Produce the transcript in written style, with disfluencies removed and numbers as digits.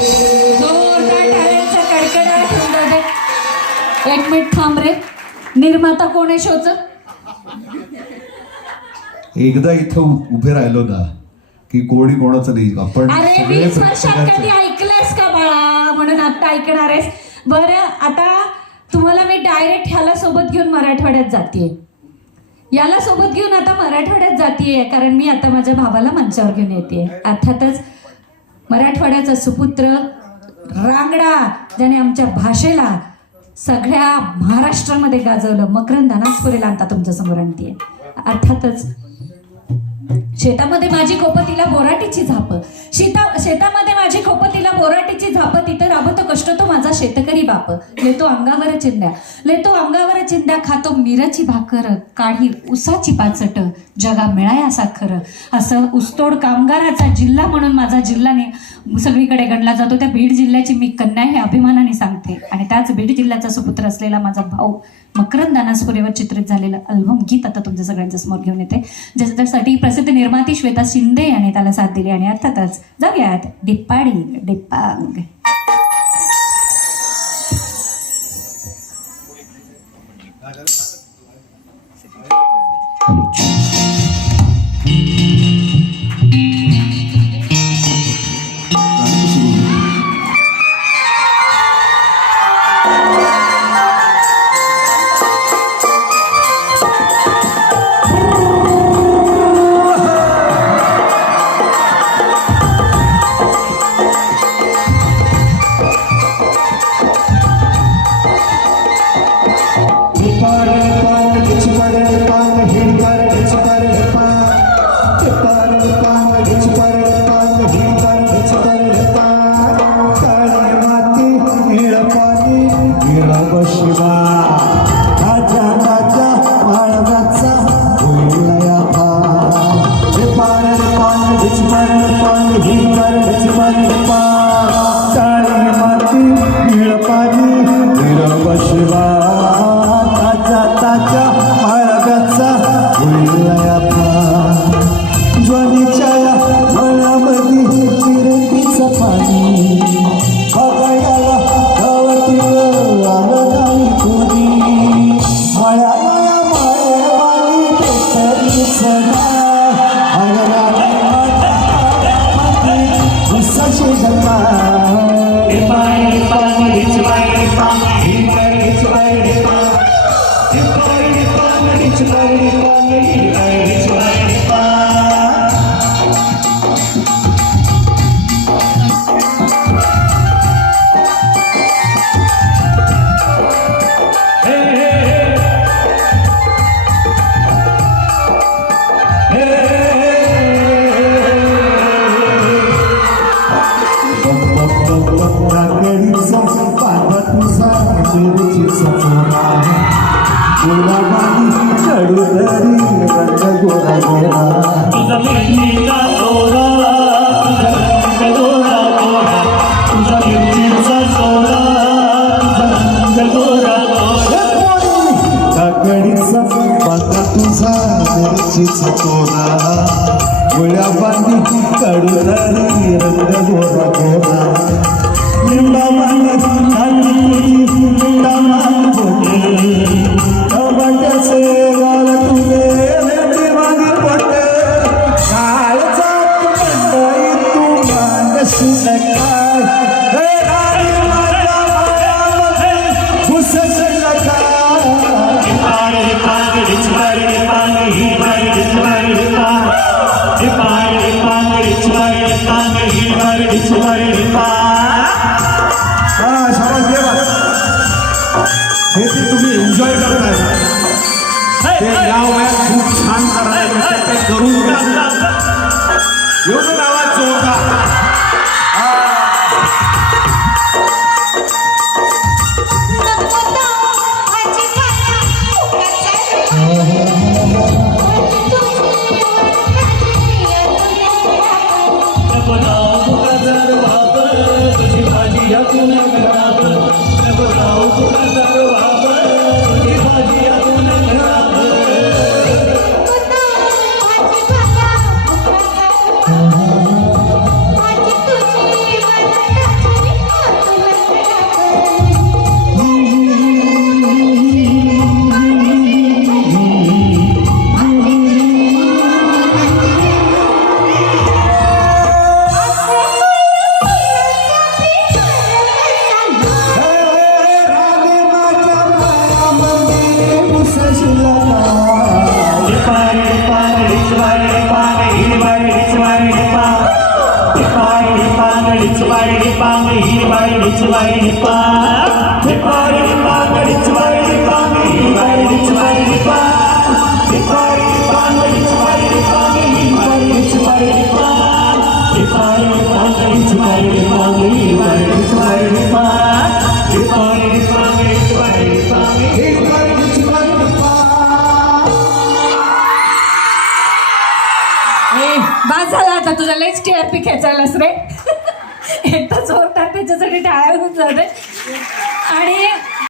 जोरदार टाळ्यांचा कडकडाट होऊन जाते. एक मिनिट थांब रे. निर्माता कोण आहे शोचं? एकदा इथं उभे राहिलो ना की कोणी कोणाचं नाही. आपण अरे 20 वर्षात कधी ऐकलंयस का बाळा? म्हणून आता ऐकणार आहेस. बरं, आता तुम्हाला मी डायरेक्ट ह्याला सोबत घेऊन मराठवाड्यात जातीये. याला सोबत घेऊन आता मराठवाड्यात जातीये कारण मी आता माझ्या भावाला मंचावर घेऊन येते. अर्थातच मराठवाड्याचा सुपुत्र रांगडा, ज्याने आमच्या भाषेला सगळ्या महाराष्ट्रामध्ये गाजवलं, मकरंद अनासपुरेला आता तुमच्या समोर आणतीये. अर्थातच शेतामध्ये माझी कोपतीला बोराटीची झाप, शेतामध्ये माझी कोपतीला बोराटीची झाप, तिथं राबतो कष्ट तो माझा शेतकरी बाप. लेतो अंगावर चिंध्या, लेतो अंगावर चिंध्या, खातो मिराची भाकर, काढी उसाची पाचट, जगा मिळाया साखर. असं ऊसतोड कामगाराचा जिल्हा म्हणून माझा जिल्हाने सगळीकडे गणला जातो. त्या बीड जिल्ह्याची मी कन्या हे अभिमानाने सांगते. आणि त्याच बीड जिल्ह्याचा सुपुत्र असलेला माझा भाऊ मकरंद अनासपुरेवर चित्रित झालेलं अल्बम गीत आता तुमच्या सगळ्यांच्या समोर घेऊन येते, ज्याच्यासाठी प्रसिद्ध निर्माती श्वेता शिंदे यांनी त्याला साथ दिली. आणि अर्थातच जाऊयात डिप्पाडी डिप्पांग. तुम्ही एन्जॉय करताय ते या वयात खूप छान करायला करून एवढं आवाज जोरदार. वाडी पांग ही वाडीच वाडी पांग ही वाडी पांगडीच वाडी पांग ही वाडीच वाडी पांग ही वाडी पांगडीच वाडी पांग ही वाडीच वाडी पांग ही वाडी पांगडीच वाडी पांग ही वाडीच वाडी पांग ही वाडी पांगडीच वाडी पांग ही वाडीच वाडी पांग. ए बास झाला आता तुझा लयच टीआरपी खेचायलास रे एकदा जोर टाक त्याच्यासाठी टाळ्या होऊन जाते